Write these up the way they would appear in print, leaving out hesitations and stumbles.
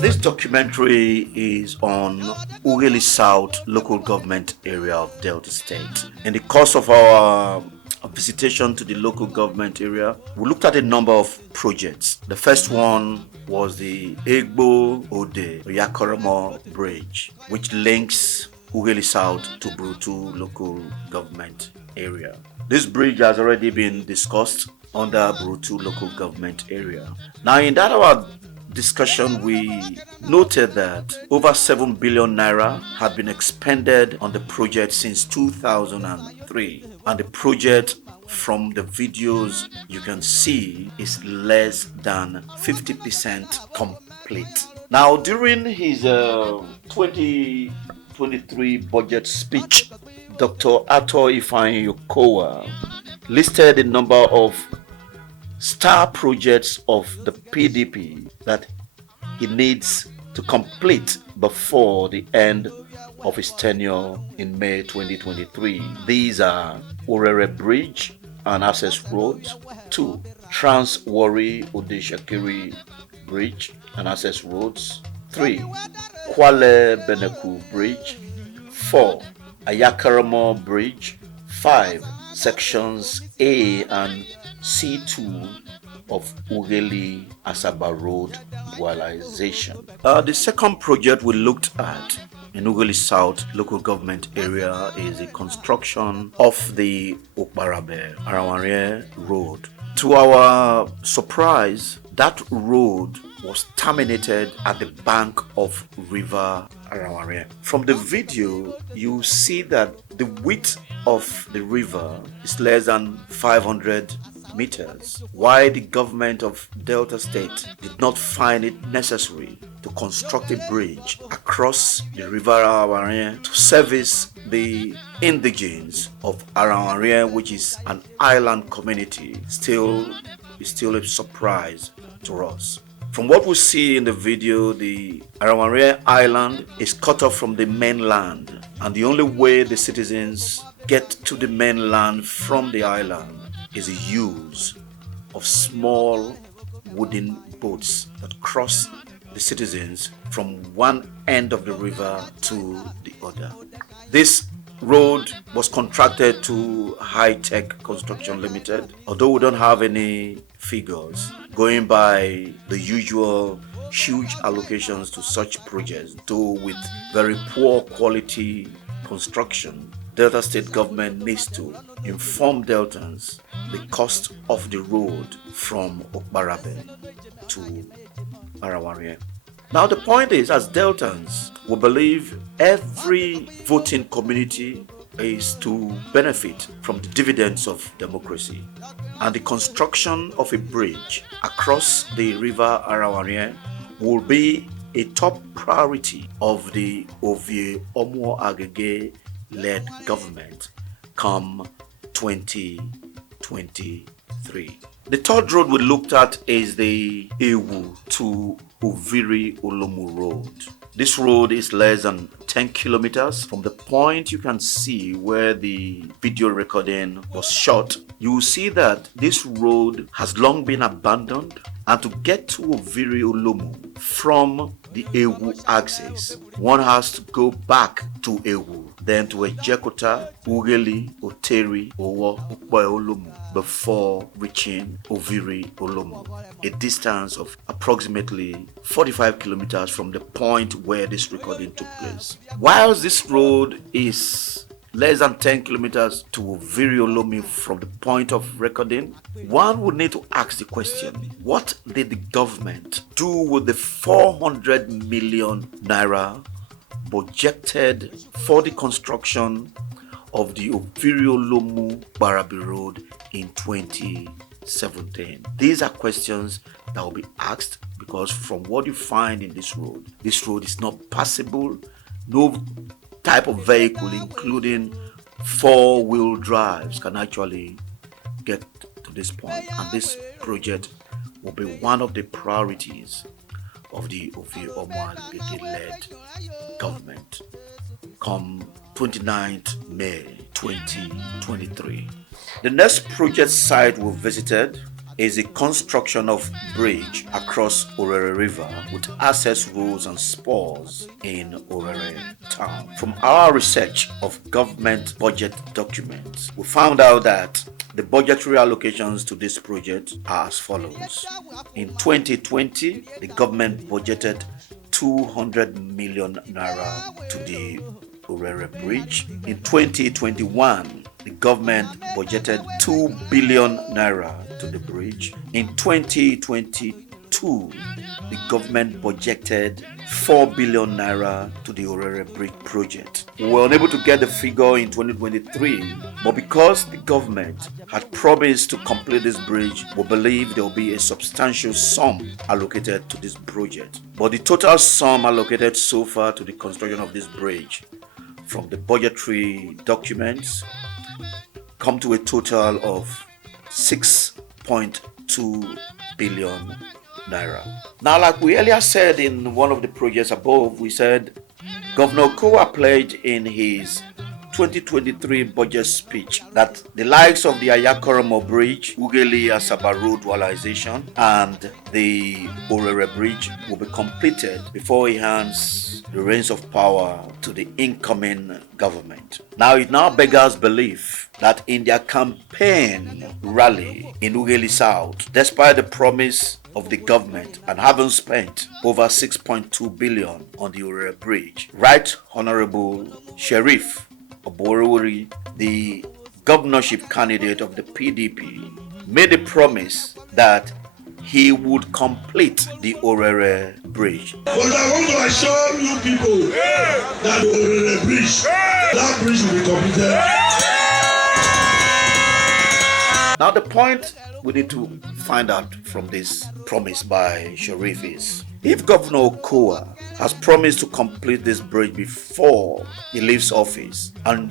This documentary is on Ughelli South local government area of Delta State. In the course of our visitation to the local government area, we looked at a number of projects. The first one was the Egbo Ode Ayakoromo Bridge, which links Ughelli South to Brutu local government area. This bridge has already been discussed under Brutu local government area. Now, in that our discussion, we noted that over 7 billion naira had been expended on the project since 2003, and the project, from the videos you can see, is less than 50% complete. Now, during his 2023 budget speech, Dr. Ato Ifeanyi listed a number of star projects of the PDP that he needs to complete before the end of his tenure in May 2023. These are Orere Bridge and Access Road, 2, Trans-Warri-Odeshakiri Bridge and Access Roads, 3, Kwale-Beneku Bridge, 4, Ayakoromo Bridge, 5, sections A and C2 of Ughelli Assaba Road dualization. The second project we looked at in Ughelli South local government area is the construction of the Okparabe Arhavwarien Road. To our surprise, that road was terminated at the bank of River Arhavwarien. From the video, you see that the width of the river is less than 500 meters. Why the government of Delta State did not find it necessary to construct a bridge across the River Arhavwarien to service the indigenes of Arhavwarien, which is an island community, is still a surprise to us. From what we see in the video, the Arhavwarien island is cut off from the mainland, and the only way the citizens get to the mainland from the island is the use of small wooden boats that cross the citizens from one end of the river to the other. This road was contracted to High Tech Construction Limited, although we don't have any figures going by the usual huge allocations to such projects, though with very poor quality construction. Delta State government needs to inform Deltans the cost of the road from Okparabe to Arhavwarien. Now the point is, as Deltans, we believe every voting community is to benefit from the dividends of democracy, and the construction of a bridge across the River Arhavwarien will be a top priority of the Ovwor led government come 2023. The third road we looked at is the Ewu to Oviri-Olomu road. This road is less than 10 kilometers from the point you can see where the video recording was shot. You will see that this road has long been abandoned, and to get to Oviri-Olomu from the Ewu axis, one has to go back to Ewu, then to Edjekuo, Ughelli, Oteri, Ovwor, Olomu before reaching Oviri-Olomu, a distance of approximately 45 kilometers from the point where this recording took place. Whilst this road is less than 10 kilometers to Oviri-Olomu from the point of recording, one would need to ask the question, what did the government do with the 400 million naira budgeted for the construction of the Oviri-Olomu Okparabe road in 2017? These are questions that will be asked, because from what you find in this road is not passable. No type of vehicle, including 4-wheel drives, can actually get to this point, and this project will be one of the priorities of the Oviri-Olomu led government come 29th May 2023. The next project site we visited is the construction of bridge across Orere River with access roads and spurs in Orere town. From our research of government budget documents, we found out that the budgetary allocations to this project are as follows. In 2020, the government budgeted 200 million naira to the Orere Bridge. In 2021, the government budgeted 2 billion naira to the bridge. In 2022, the government budgeted 4 billion naira to the Orere Bridge project. We were unable to get the figure in 2023, but because the government had promised to complete this bridge, we believe there will be a substantial sum allocated to this project. But the total sum allocated so far to the construction of this bridge from the budgetary documents come to a total of 6.2 billion naira. Now, like we earlier said in one of the projects above, we said Governor Okowa pledged in his 2023 budget speech that the likes of the Ayakoromo Bridge, Ughelli Esaba Road dualization, and the Orere Bridge will be completed before he hands the reins of power to the incoming government. Now, it now beggars belief that in their campaign rally in Ughelli South, despite the promise of the government and having spent over 6.2 billion on the Orere Bridge, Right Honorable Sheriff Oborori, the governorship candidate of the PDP, made a promise that he would complete the Orere Bridge. But I want to assure you people that the Orere Bridge, that bridge will be completed. Now the point we need to find out from this promise by Sheriff is, if Governor Okowa has promised to complete this bridge before he leaves office, and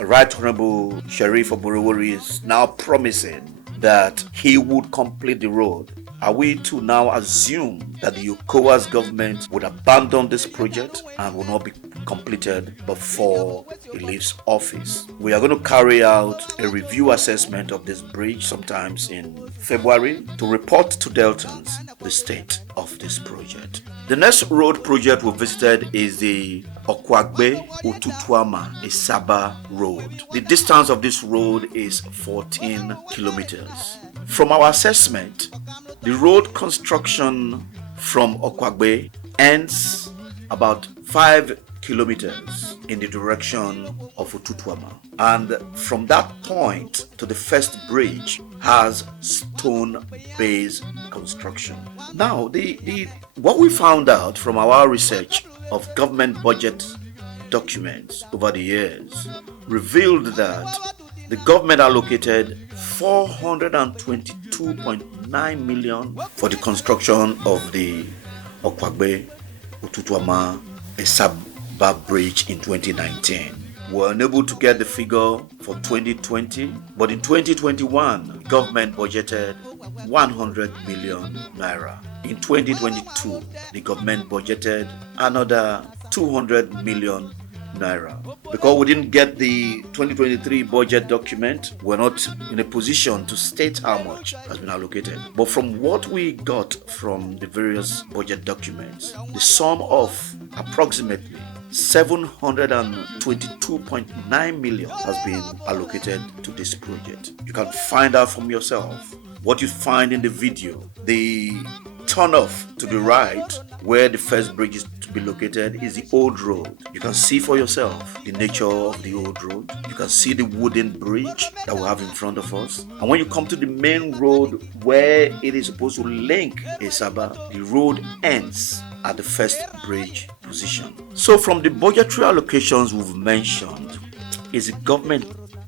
Right Honorable Sheriff Oborori is now promising that he would complete the road, are we to now assume that the Okowa's government would abandon this project and will not be completed before he leaves office? We are going to carry out a review assessment of this bridge sometimes in February to report to Deltans the state of this project. The next road project we visited is the Okwagbe Otutuama Esaba road. The distance of this road is 14 kilometers. From our assessment, the road construction from Okwagbe ends about 5 kilometers in the direction of Otutuama, and from that point to the first bridge has stone-based construction. Now, what we found out from our research of government budget documents over the years revealed that the government allocated 422.9 million for the construction of the Okwagbe Otutuama Esaba Bridge in 2019. We were unable to get the figure for 2020, but in 2021, the government budgeted 100 million naira. In 2022, the government budgeted another 200 million naira. Because we didn't get the 2023 budget document, we're not in a position to state how much has been allocated. But from what we got from the various budget documents, the sum of approximately 722.9 million has been allocated to this project. You can find out from yourself what you find in the video. The turn-off to the right, where the first bridge is to be located, is the old road. You can see for yourself the nature of the old road. You can see the wooden bridge that we have in front of us. And when you come to the main road where it is supposed to link Esaba, the road ends at the first bridge position. So from the budgetary allocations we've mentioned, is the government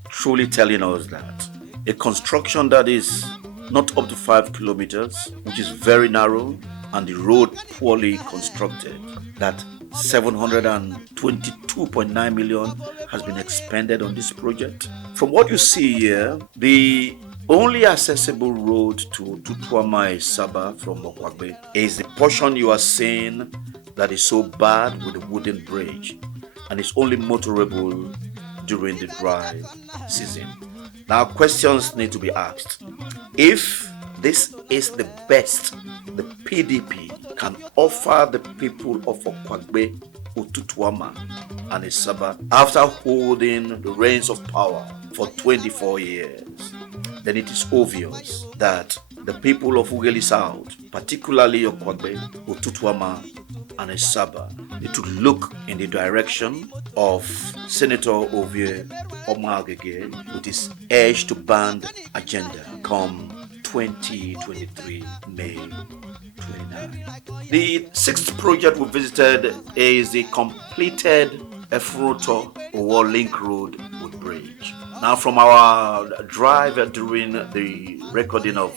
truly telling us that a construction that is not up to 5 kilometers, which is very narrow, and the road poorly constructed, that 722.9 million has been expended on this project? From what you see here, the only accessible road to Otutuama Esaba from Okwagbe is the portion you are seeing that is so bad with the wooden bridge, and it's only motorable during the dry season. Now, questions need to be asked. If this is the best the PDP can offer the people of Okwagbe, Otutuama, and Esaba after holding the reins of power for 24 years, then it is obvious that the people of Ughelli South, particularly Okwagbe, Otutuama, and Esaba, need to look in the direction of Senator Oviri-Olomu with his edge to band agenda come 2023 May 29. The sixth project we visited is the completed Effurun-Otor link road with bridge. Now, from our drive during the recording of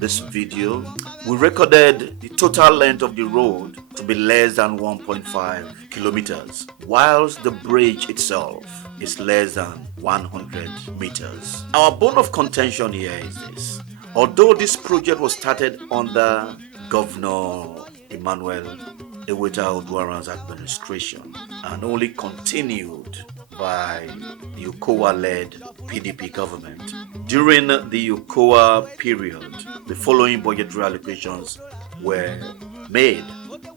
this video, we recorded the total length of the road to be less than 1.5 kilometers, whilst the bridge itself is less than 100 meters. Our bone of contention here is this. Although this project was started under Governor Emmanuel Eweta-Oduaran's administration and only continued by the UKOA-led PDP government, during the UKOA period, the following budgetary allocations were made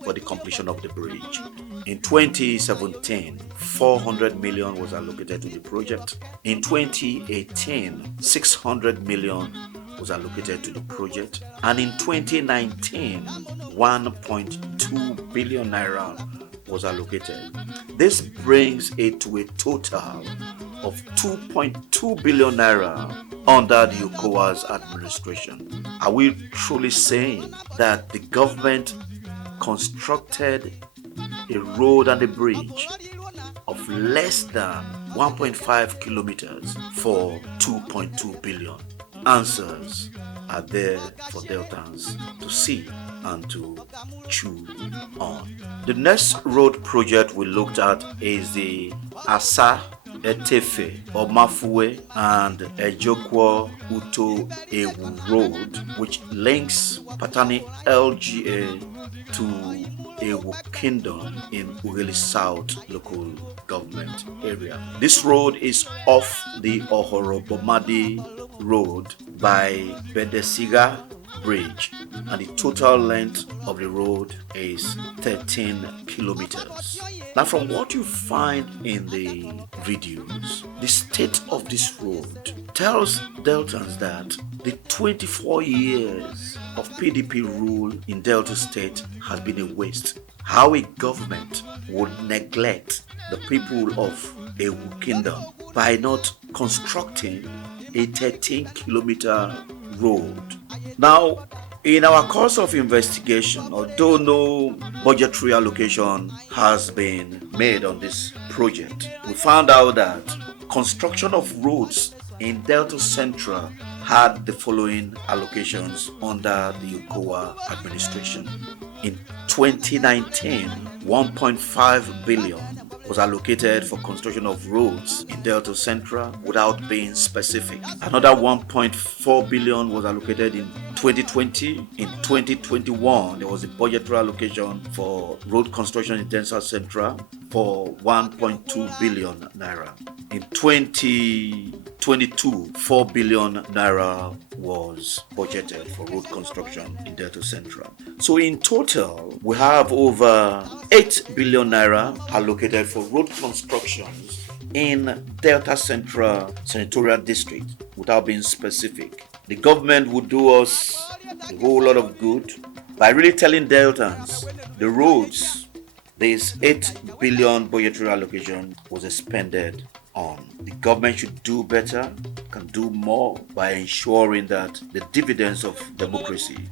for the completion of the bridge. In 2017, 400 million was allocated to the project. In 2018, 600 million was allocated to the project. And in 2019, 1.2 billion naira was allocated. This brings it to a total of 2.2 billion naira under the UKOA's administration. Are we truly saying that the government constructed a road and a bridge of less than 1.5 kilometers for 2.2 billion? Answers are there for Deltans to see and to chew on. The next road project we looked at is the Assah, Etefe, Omafuvwe, and Edjekuo Uto-Ewu Road, which links Patani LGA to Ewu Kingdom in Ughelli South local government area. This road is off the Ohorobomadi Road by Bedesiga Bridge, and the total length of the road is 13 kilometers. Now, from what you find in the videos, the state of this road tells Deltans that the 24 years of PDP rule in Delta State has been a waste. How a government would neglect the people of Ewu Kingdom by not constructing a 13-kilometer road. Now, in our course of investigation, although no budgetary allocation has been made on this project, we found out that construction of roads in Delta Central had the following allocations under the UKOA administration. In 2019, 1.5 billion was allocated for construction of roads in Delta Central without being specific. Another 1.4 billion was allocated in 2020. In 2021, there was a budgetary allocation for road construction in Delta Central for 1.2 billion naira. In 2022, 4 billion naira was budgeted for road construction in Delta Central. So in total, we have over 8 billion naira allocated for road constructions in Delta Central Senatorial District without being specific. The government would do us a whole lot of good by really telling Deltans the roads this 8 billion budgetary allocation was expended on. The government should do better, can do more by ensuring that the dividends of democracy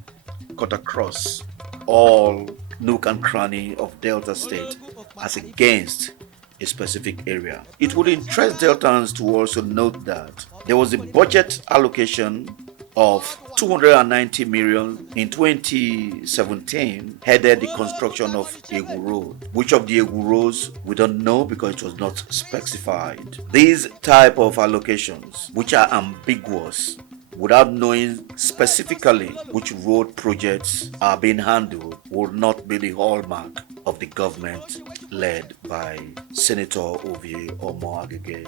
cut across all nook and cranny of Delta State as against a specific area. It would interest Deltans to also note that there was a budget allocation of 290 million in 2017 headed the construction of Egbo Road. Which of the Egbo roads we don't know because it was not specified. These type of allocations, which are ambiguous, without knowing specifically which road projects are being handled will not be the hallmark of the government led by Senator Oviri-Olomu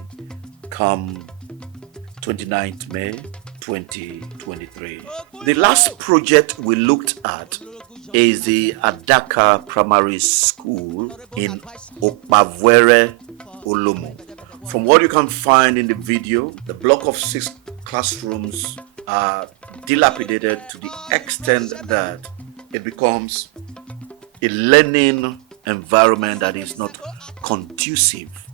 come 29th May 2023. The last project we looked at is the Adaka Primary School in Oviri-Olomu. From what you can find in the video, the block of 6 classrooms are dilapidated to the extent that it becomes a learning environment that is not conducive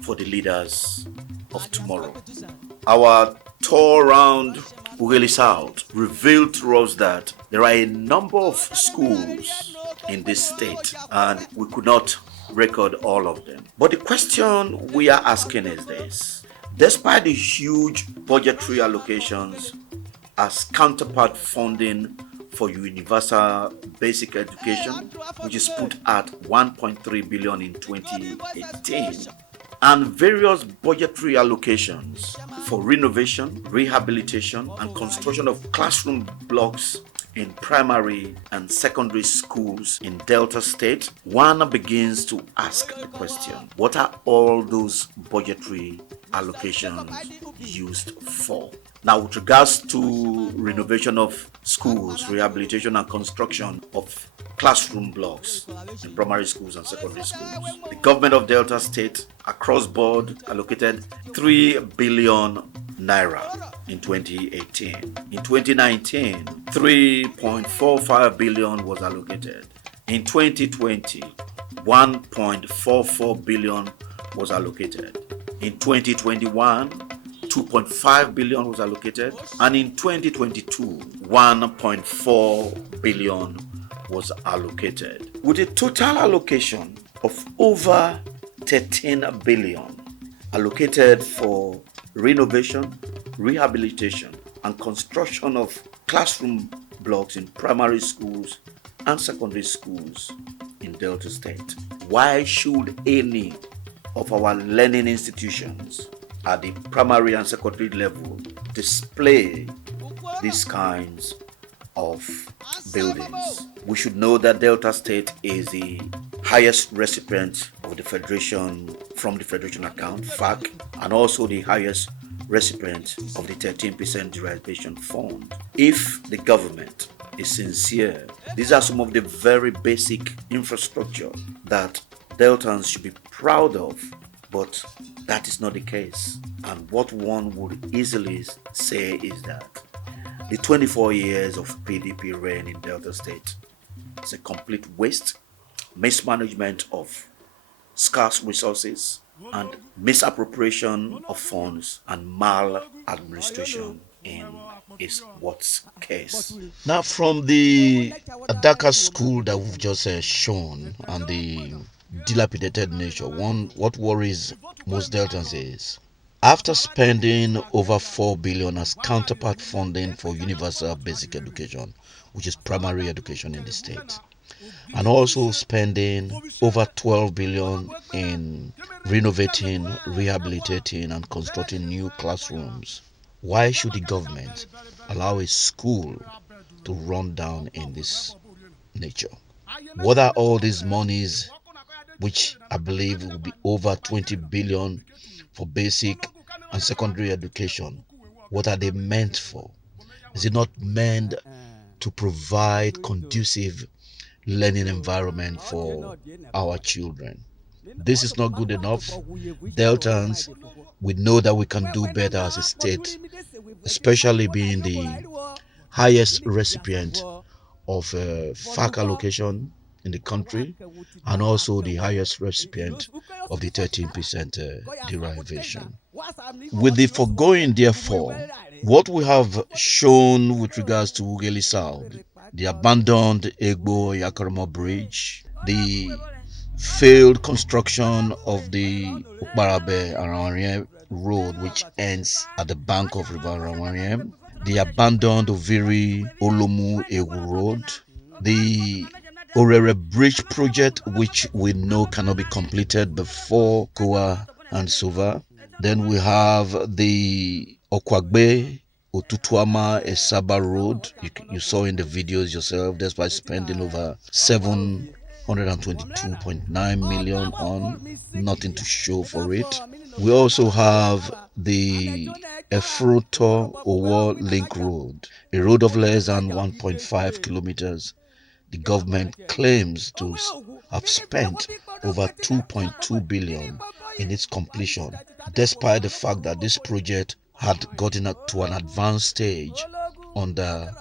for the leaders of tomorrow. Our tour around Ughelli South revealed to us that there are a number of schools in this state and we could not record all of them. But the question we are asking is this: despite the huge budgetary allocations as counterpart funding for universal basic education, which is put at 1.3 billion in 2018, and various budgetary allocations for renovation, rehabilitation, and construction of classroom blocks in primary and secondary schools in Delta State, one begins to ask the question: what are all those budgetary allocations used for? Now, with regards to renovation of schools, rehabilitation and construction of classroom blocks in primary schools and secondary schools, the government of Delta State across board allocated 3 billion naira in 2018. In 2019, 3.45 billion was allocated. In 2020, 1.44 billion was allocated. In 2021, 2.5 billion was allocated, and in 2022, 1.4 billion was allocated, with a total allocation of over 13 billion allocated for renovation, rehabilitation, and construction of classroom blocks in primary schools and secondary schools in Delta State. Why should any of our learning institutions at the primary and secondary level display these kinds of buildings? We should know that Delta State is the highest recipient of the Federation from the Federation account, FAC, and also the highest recipient of the 13% derivation fund. If the government is sincere, these are some of the very basic infrastructure that Deltans should be proud of, but that is not the case. And what one would easily say is that the 24 years of PDP reign in Delta State is a complete waste, mismanagement of scarce resources, and misappropriation of funds and maladministration in is what's case. Now, from the Adaka school that we've just shown and the dilapidated nature, what worries most Deltans is, after spending over 4 billion as counterpart funding for universal basic education, which is primary education in the state, and also spending over 12 billion in renovating, rehabilitating, and constructing new classrooms, why should the government allow a school to run down in this nature? What are all these monies, which I believe will be over 20 billion for basic and secondary education? What are they meant for? Is it not meant to provide conducive learning environment for our children? This is not good enough. Deltans, we know that we can do better as a state, especially being the highest recipient of FAC allocation in the country, and also the highest recipient of the 13% derivation. With the foregoing, therefore, what we have shown with regards to Ughelli South, the abandoned Egbo Ayakoromo bridge, the failed construction of the Okparabe road, which ends at the bank of River Arhavwarien, the abandoned Oviri-Olomu road, the Orere bridge project, which we know cannot be completed before Koa and Sova. Then we have the Okwagbe Otutuama Esaba road. You saw in the videos yourself, despite spending over 722.9 million on, nothing to show for it. We also have the Effurun-Otor Ovwor link road, a road of less than 1.5 kilometers. The government claims to have spent over 2.2 billion in its completion, despite the fact that this project had gotten up to an advanced stage under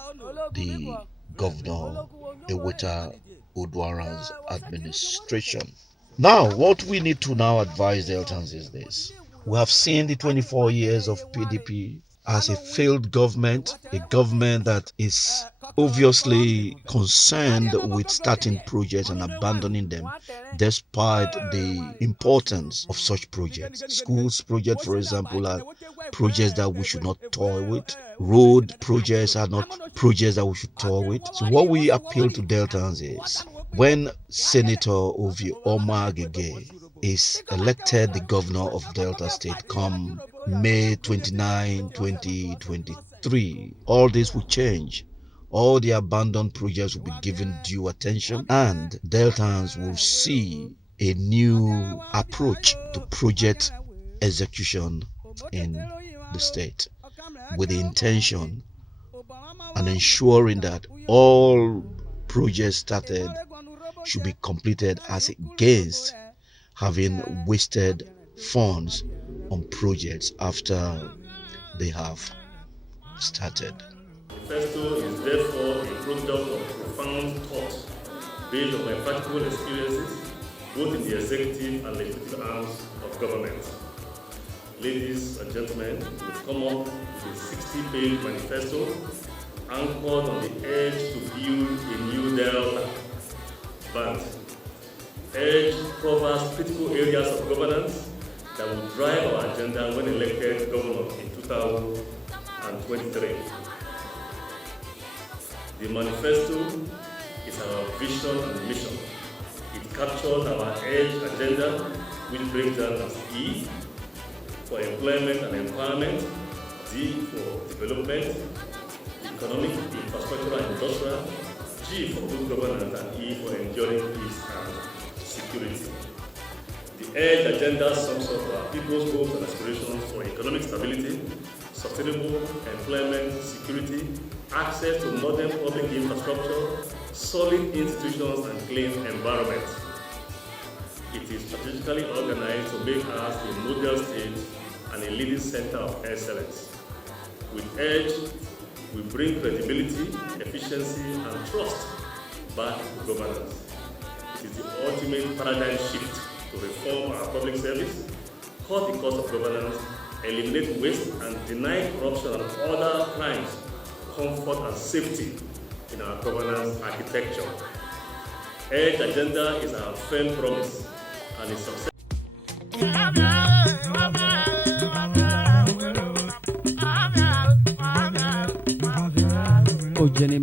the Governor Eweta-Oduara's administration. Now, what we need to now advise Deltans is this. We have seen the 24 years of PDP as a failed government, a government that is obviously concerned with starting projects and abandoning them despite the importance of such projects. Schools projects, for example, are projects that we should not toy with. Road projects are not projects that we should toy with. So what we appeal to Deltans is, when Senator Oviri-Olomu is elected the governor of Delta State come May 29, 2023, all this will change. All the abandoned projects will be given due attention, and Deltans will see a new approach to project execution in the state, with the intention and ensuring that all projects started should be completed as against having wasted funds on projects after they have started. The manifesto is therefore a product of profound thought based on my practical experiences both in the executive and legislative arms of government. Ladies and gentlemen, we've come up with a 60-page manifesto anchored on the edge to build a new Delta. But Edge covers critical areas of governance that will drive our agenda when elected governor in 2023. The manifesto is our vision and mission. It captures our Edge agenda, which breaks down as E for employment and empowerment, D for development, economic, infrastructural and industrial, G for good governance, and E for enduring peace and security. The Edge agenda sums up our people's hopes and aspirations for economic stability, sustainable employment, security, access to modern public infrastructure, solid institutions, and clean environment. It is strategically organized to make us a model state and a leading center of excellence. With Edge, we bring credibility, efficiency, and trust back to governance. It is the ultimate paradigm shift to reform our public service, cut the cost of governance, eliminate waste, and deny corruption and other crimes comfort and safety in our governance architecture. Edge agenda is our firm promise and its success. Jenny